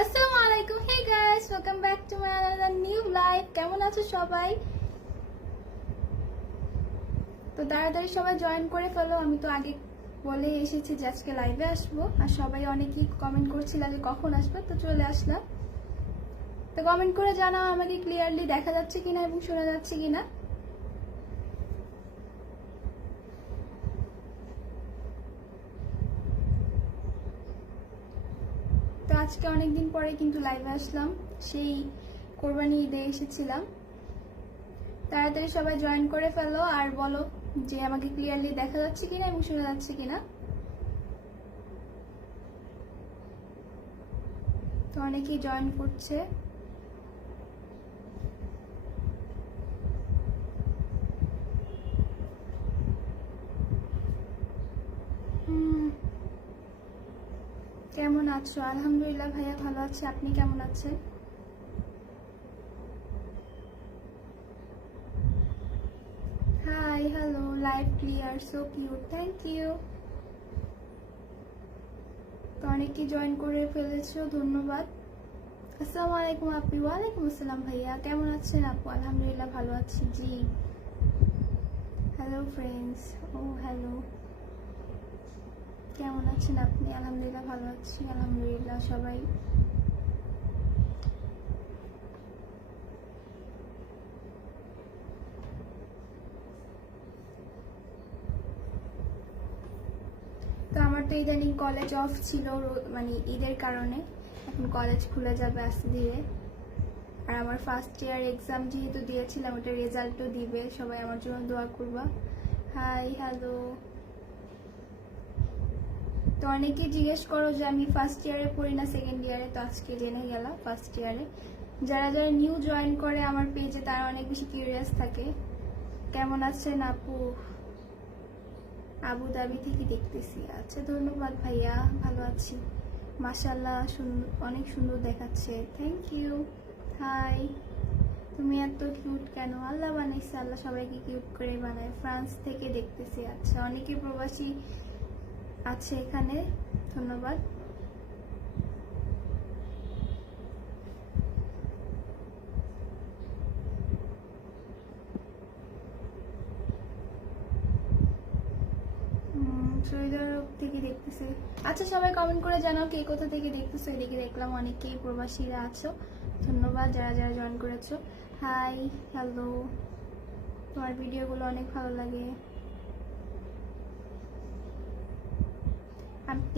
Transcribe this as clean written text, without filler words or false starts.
আসসালামু আলাইকুম। Hey guys, welcome back to my another new live. কেমন আছো সবাই? তো তাড়াতাড়ি সবাই জয়েন করে ফেলো। আমি তো আগে বলে এসেছি যে আজকে লাইভে আসবো, আর সবাই অনেকেই কমেন্ট করছিল যে কখন আসবে, তো চলে আসলাম। তো কমেন্ট করে জানাও আমাকে ক্লিয়ারলি দেখা যাচ্ছে কিনা এবং শোনা যাচ্ছে কিনা। তো আজকে অনেকদিন পরে কিন্তু লাইভে আসলাম, সেই কোরবানি ঈদে এসেছিলাম। তাড়াতাড়ি সবাই জয়েন করে ফেলো আর বলো যে আমাকে ক্লিয়ারলি দেখা যাচ্ছে কিনা এবং শোনা যাচ্ছে কিনা। তো অনেকেই জয়েন করছে। কেমন আছো? আলহামদুলিল্লাহ ভাইয়া, ভালো আছি। আপনি কেমন আছেন? Hi, hello, live clear, so cute, thank you. তো অনেকেই জয়েন করে ফেলেছো, ধন্যবাদ। আসসালামু আলাইকুম আপনি। ওয়ালাইকুম আসসালাম ভাইয়া, কেমন আছেন আপু? আলহামদুলিল্লাহ ভালো আছি জি। Hello friends. ও হ্যালো, কেমন আছেন আপনি? আলহামদুলিল্লাহ ভালো আছি। আলহামদুলিল্লাহ সবাই। তো আমার তো ইদানিং কলেজ অফ ছিল, মানে ঈদের কারণে। এখন কলেজ খুলে যাবে আস্তে ধীরে। আর আমার ফার্স্ট ইয়ার এক্সাম যেহেতু দিয়েছিলাম, ওটার রেজাল্টও দিবে। সবাই আমার জন্য দোয়া করবা। Hi, hello. তো অনেকেই জিজ্ঞেস করো যে আমি ফার্স্ট ইয়ারে পড়ি না সেকেন্ড ইয়ারে, তো আজকে জেনে গেলাম ফার্স্ট ইয়ারে। যারা যারা নিউ জয়েন করে আমার পেজে, তারা অনেক বেশি কিউরিয়াস থাকে। কেমন আছেন আপু? আবুধাবি থেকে দেখতেছি। আচ্ছা, ধন্যবাদ ভাইয়া, ভালো আছি মাশাআল্লাহ। অনেক সুন্দর দেখাচ্ছে, থ্যাংক ইউ। হাই। তুমি এত কিউট কেন? আল্লাহ বানাইছে, আল্লাহ সবাইকে কিউট করে বানায়। ফ্রান্স থেকে দেখতেছি। আচ্ছা, অনেকে প্রবাসী আছে এখানে, ধন্যবাদ। সৌদি আরব থেকে দেখতেছে। আচ্ছা, সবাই কমেন্ট করে জানাও কে কোথা থেকে দেখতেছো। এদিকে দেখলাম অনেকেই প্রবাসীরা আছো, ধন্যবাদ যারা যারা জয়েন করেছো। Hi, hello. তোমার ভিডিওগুলো অনেক ভালো লাগে। আপনি